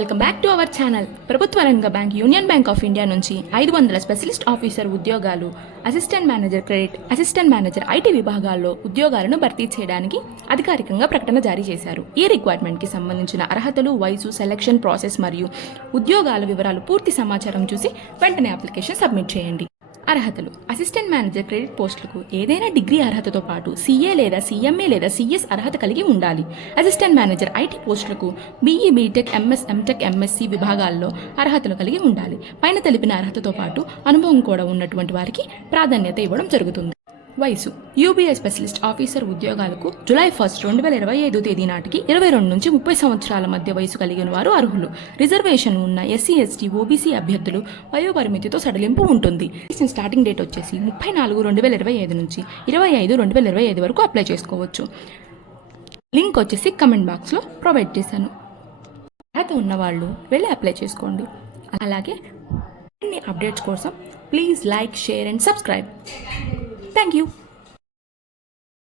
Welcome back to our channel. ప్రభుత్వ రంగ bank union bank of India నుంచి 500 specialist officer ఉద్యోగాలు, assistant manager credit, assistant manager IT విభాగాల్లో ఉద్యోగాలను భర్తీ చేయడానికి అధికారికంగా ప్రకటన జారీ చేశారు. ఈ రిక్వైర్మెంట్కి సంబంధించిన అర్హతలు, వయసు, సెలక్షన్ ప్రాసెస్ మరియు ఉద్యోగాల వివరాలు పూర్తి సమాచారం చూసి వెంటనే అప్లికేషన్ సబ్మిట్ చేయండి. అర్హతలు: అసిస్టెంట్ మేనేజర్ క్రెడిట్ పోస్టులకు ఏదైనా డిగ్రీ అర్హతతో పాటు CA లేదా CMA లేదా CS అర్హత కలిగి ఉండాలి. అసిస్టెంట్ మేనేజర్ IT పోస్టులకు BE, BTech, MS, MTech, MSc విభాగాల్లో అర్హతలు కలిగి ఉండాలి. పైన తెలిపిన అర్హతతో పాటు అనుభవం కూడా ఉన్నటువంటి వారికి ప్రాధాన్యత ఇవ్వడం జరుగుతుంది. వయసు: UBI స్పెషలిస్ట్ ఆఫీసర్ ఉద్యోగాలకు జూలై 1, 2025 తేదీ నాటికి 22 నుంచి 30 సంవత్సరాల మధ్య వయసు కలిగిన వారు అర్హులు. రిజర్వేషన్ ఉన్న SC, ST, OBC అభ్యర్థులు వయోపరిమితితో సడలింపు ఉంటుంది. స్టార్టింగ్ డేట్ వచ్చేసి 34/2025 నుంచి 25/2025 వరకు అప్లై చేసుకోవచ్చు. లింక్ వచ్చేసి కమెంట్ బాక్స్లో ప్రొవైడ్ చేశాను. అర్హత ఉన్నవాళ్ళు వెళ్ళి అప్లై చేసుకోండి. అలాగే అప్డేట్స్ కోసం please like, share and subscribe. Thank you.